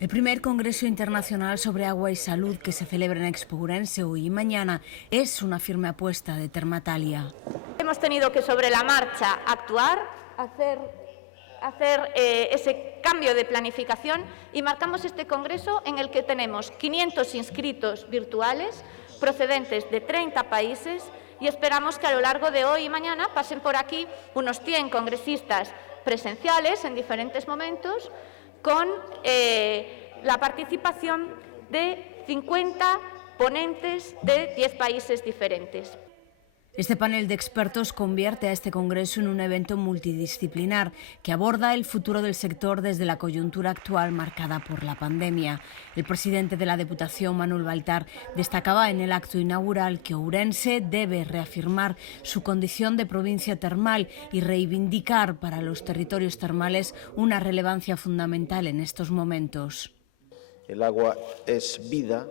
El primer Congreso Internacional sobre Agua y Salud que se celebra en Expo Ourense hoy y mañana es una firme apuesta de Termatalia. Hemos tenido que sobre la marcha actuar, hacer ese cambio de planificación y marcamos este congreso en el que tenemos 500 inscritos virtuales procedentes de 30 países y esperamos que a lo largo de hoy y mañana pasen por aquí unos 100 congresistas presenciales en diferentes momentos con la participación de 50 ponentes de 10 países diferentes. Este panel de expertos convierte a este congreso en un evento multidisciplinar que aborda el futuro del sector desde la coyuntura actual marcada por la pandemia. El presidente de la Diputación, Manuel Baltar, destacaba en el acto inaugural que Ourense debe reafirmar su condición de provincia termal y reivindicar para los territorios termales una relevancia fundamental en estos momentos. El agua es vida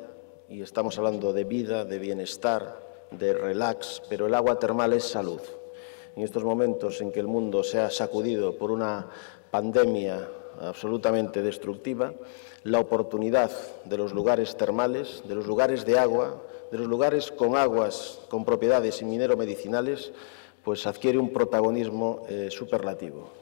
y estamos hablando de vida, de bienestar, de relax, pero el agua termal es salud. En estos momentos en que el mundo se ha sacudido por una pandemia absolutamente destructiva, la oportunidad de los lugares termales, de los lugares de agua, de los lugares con aguas, con propiedades minero-medicinales, pues adquiere un protagonismo superlativo.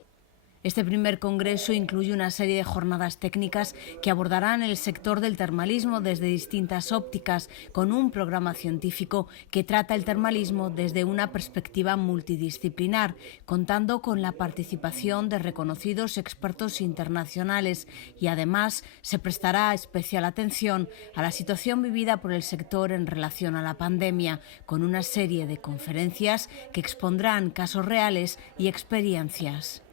Este primer congreso incluye una serie de jornadas técnicas que abordarán el sector del termalismo desde distintas ópticas, con un programa científico que trata el termalismo desde una perspectiva multidisciplinar, contando con la participación de reconocidos expertos internacionales y además se prestará especial atención a la situación vivida por el sector en relación a la pandemia, con una serie de conferencias que expondrán casos reales y experiencias.